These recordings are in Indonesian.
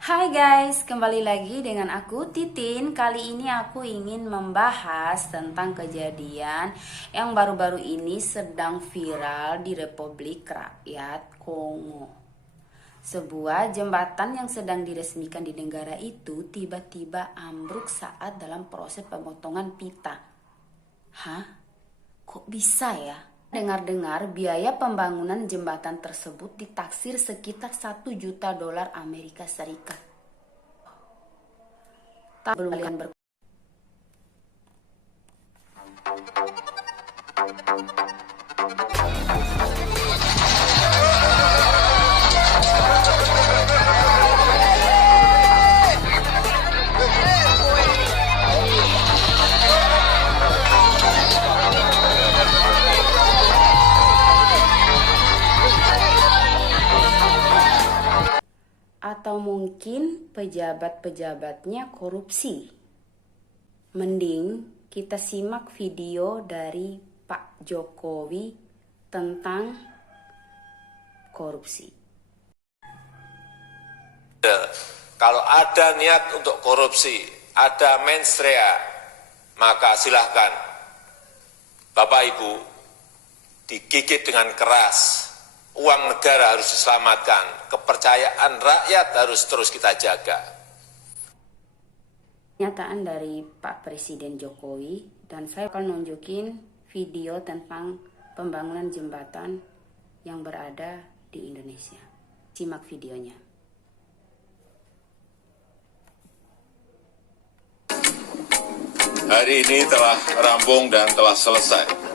Hai guys, kembali lagi dengan aku Titin. Kali ini aku ingin membahas tentang kejadian yang baru-baru ini sedang viral di Republik Rakyat Kongo. Sebuah jembatan yang sedang diresmikan di negara itu tiba-tiba ambruk saat dalam proses pemotongan pita. Hah? Kok bisa ya? Dengar-dengar biaya pembangunan jembatan tersebut ditaksir sekitar 1 juta dolar Amerika Serikat. Tak belum kalian atau mungkin pejabat-pejabatnya korupsi. Mending kita simak video dari Pak Jokowi tentang korupsi. Kalau ada niat untuk korupsi, ada mens rea, maka silahkan Bapak Ibu digigit dengan keras. Uang negara harus diselamatkan, kepercayaan rakyat harus terus kita jaga. Pernyataan dari Pak Presiden Jokowi, dan saya akan nunjukin video tentang pembangunan jembatan yang berada di Indonesia. Simak videonya. Hari ini telah rampung dan telah selesai.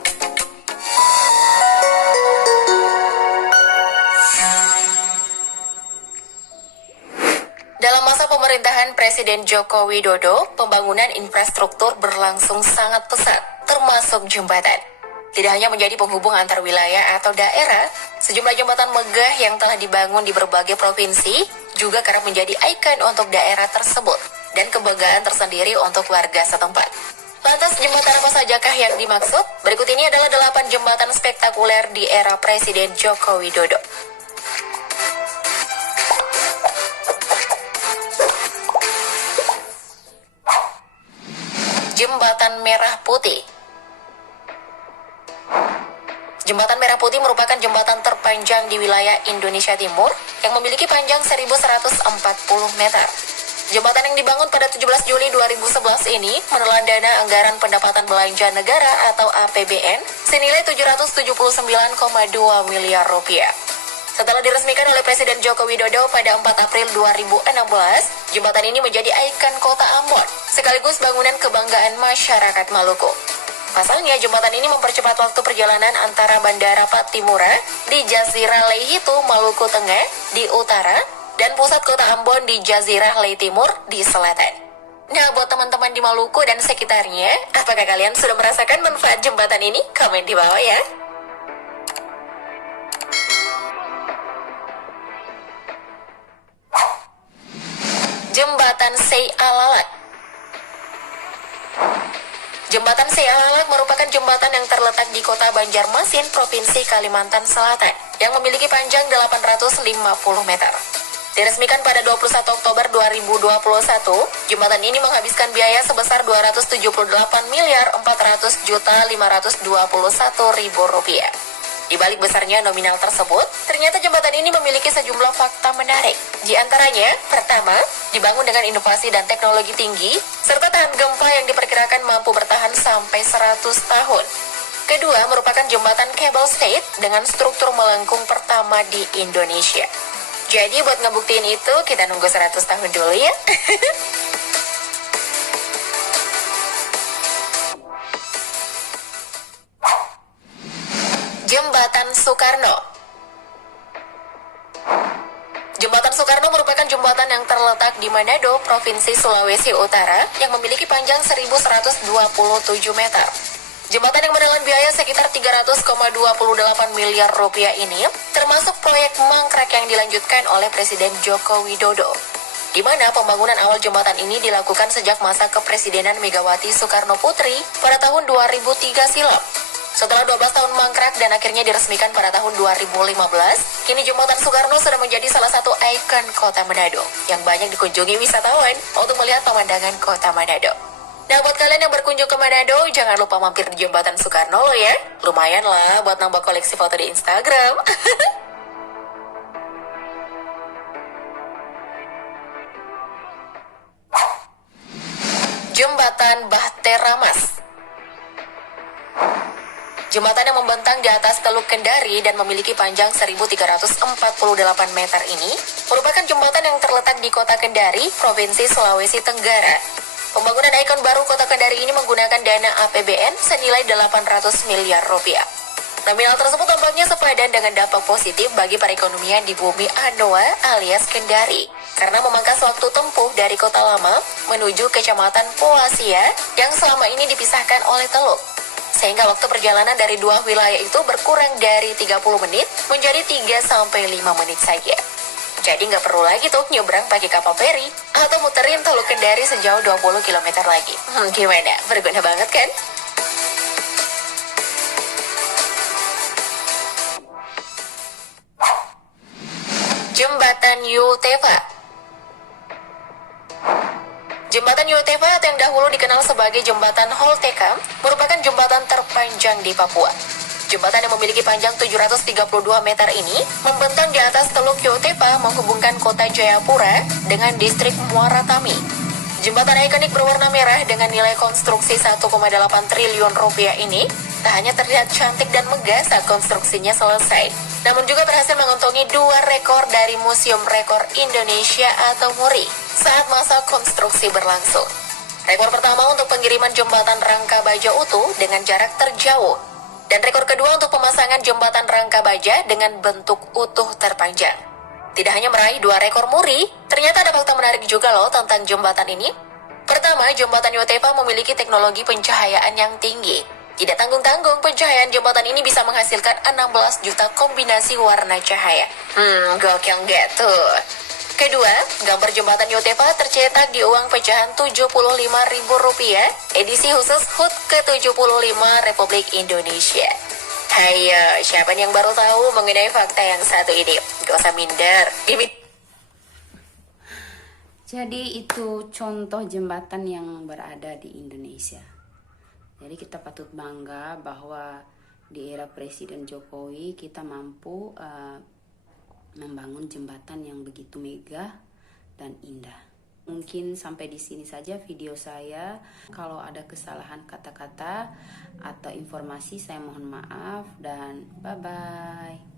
Dalam masa pemerintahan Presiden Joko Widodo, pembangunan infrastruktur berlangsung sangat pesat, termasuk jembatan. Tidak hanya menjadi penghubung antar wilayah atau daerah, sejumlah jembatan megah yang telah dibangun di berbagai provinsi juga kerap menjadi ikon untuk daerah tersebut dan kebanggaan tersendiri untuk warga setempat. Lantas jembatan apa sajakah yang dimaksud? Berikut ini adalah 8 jembatan spektakuler di era Presiden Joko Widodo. Jembatan Merah Putih. Jembatan Merah Putih merupakan jembatan terpanjang di wilayah Indonesia Timur yang memiliki panjang 1.140 meter. Jembatan yang dibangun pada 17 Juli 2011 ini menelan dana anggaran pendapatan belanja negara atau APBN senilai 779,2 miliar rupiah. Setelah diresmikan oleh Presiden Joko Widodo pada 4 April 2016, jembatan ini menjadi ikon kota Ambon, sekaligus bangunan kebanggaan masyarakat Maluku. Pasalnya, jembatan ini mempercepat waktu perjalanan antara Bandara Patimura di Jazirah Leihitu, Maluku Tengah, di utara, dan pusat kota Ambon di Jazirah Lei Timur, di selatan. Nah, buat teman-teman di Maluku dan sekitarnya, apakah kalian sudah merasakan manfaat jembatan ini? Komen di bawah ya. Jembatan Sei Alalat. Jembatan Sei Alalat merupakan jembatan yang terletak di kota Banjarmasin, Provinsi Kalimantan Selatan, yang memiliki panjang 850 meter. Diresmikan pada 21 Oktober 2021, jembatan ini menghabiskan biaya sebesar 278.400.521.000 rupiah. Di balik besarnya nominal tersebut, ternyata jembatan ini memiliki sejumlah fakta menarik. Di antaranya, pertama, dibangun dengan inovasi dan teknologi tinggi, serta tahan gempa yang diperkirakan mampu bertahan sampai 100 tahun. Kedua, merupakan jembatan cable stayed dengan struktur melengkung pertama di Indonesia. Jadi buat ngebuktiin itu, kita nunggu 100 tahun dulu ya. Jembatan Soekarno. Jembatan Soekarno merupakan jembatan yang terletak di Manado, Provinsi Sulawesi Utara, yang memiliki panjang 1.127 meter. Jembatan yang menelan biaya sekitar 300,28 miliar rupiah ini termasuk proyek mangkrak yang dilanjutkan oleh Presiden Joko Widodo, di mana pembangunan awal jembatan ini dilakukan sejak masa kepresidenan Megawati Soekarno Putri pada tahun 2003 silam. Setelah 12 tahun mangkrak dan akhirnya diresmikan pada tahun 2015, kini Jembatan Soekarno sudah menjadi salah satu ikon kota Manado yang banyak dikunjungi wisatawan untuk melihat pemandangan kota Manado. Nah, buat kalian yang berkunjung ke Manado, jangan lupa mampir di Jembatan Soekarno loh ya. Lumayan lah buat nambah koleksi foto di Instagram. Jembatan Bahtera Mas. Jembatan yang membentang di atas Teluk Kendari dan memiliki panjang 1.348 meter ini merupakan jembatan yang terletak di Kota Kendari, Provinsi Sulawesi Tenggara. Pembangunan ikon baru Kota Kendari ini menggunakan dana APBN senilai 800 miliar rupiah. Nominal tersebut tampaknya sepadan dengan dampak positif bagi perekonomian di bumi Anoa alias Kendari, karena memangkas waktu tempuh dari Kota Lama menuju Kecamatan Poasia yang selama ini dipisahkan oleh teluk. Sehingga waktu perjalanan dari dua wilayah itu berkurang dari 30 menit menjadi 3-5 menit saja. Jadi nggak perlu lagi tuh nyebrang pakai kapal feri atau muterin Teluk Kendari sejauh 20 km lagi. Gimana? Berguna banget kan? Jembatan Yutefa. Jembatan Yutefa atau yang dahulu dikenal sebagai Jembatan Holteka merupakan jembatan terpanjang di Papua. Jembatan yang memiliki panjang 732 meter ini membentang di atas Teluk Yutefa menghubungkan kota Jayapura dengan distrik Muara Tami. Jembatan ikonik berwarna merah dengan nilai konstruksi 1,8 triliun rupiah ini tak hanya terlihat cantik dan megah saat konstruksinya selesai, namun juga berhasil mengantongi 2 rekor dari Museum Rekor Indonesia atau MURI saat masa konstruksi berlangsung. Rekor pertama untuk pengiriman jembatan rangka baja utuh dengan jarak terjauh, dan rekor kedua untuk pemasangan jembatan rangka baja dengan bentuk utuh terpanjang. Tidak hanya meraih 2 rekor MURI, ternyata ada fakta menarik juga loh tentang jembatan ini. Pertama, jembatan Yutefa memiliki teknologi pencahayaan yang tinggi. Tidak tanggung-tanggung, pencahayaan jembatan ini bisa menghasilkan 16 juta kombinasi warna cahaya. Gokil nggak tuh? Kedua, gambar jembatan Yutefa tercetak di uang pecahan Rp75.000, edisi khusus HUT ke-75 Republik Indonesia. Hayo, siapa yang baru tahu mengenai fakta yang satu ini? Gak usah minder. Jadi itu contoh jembatan yang berada di Indonesia. Jadi kita patut bangga bahwa di era Presiden Jokowi kita mampu membangun jembatan yang begitu megah dan indah. Mungkin sampai di sini saja video saya. Kalau ada kesalahan kata-kata atau informasi saya mohon maaf dan bye-bye.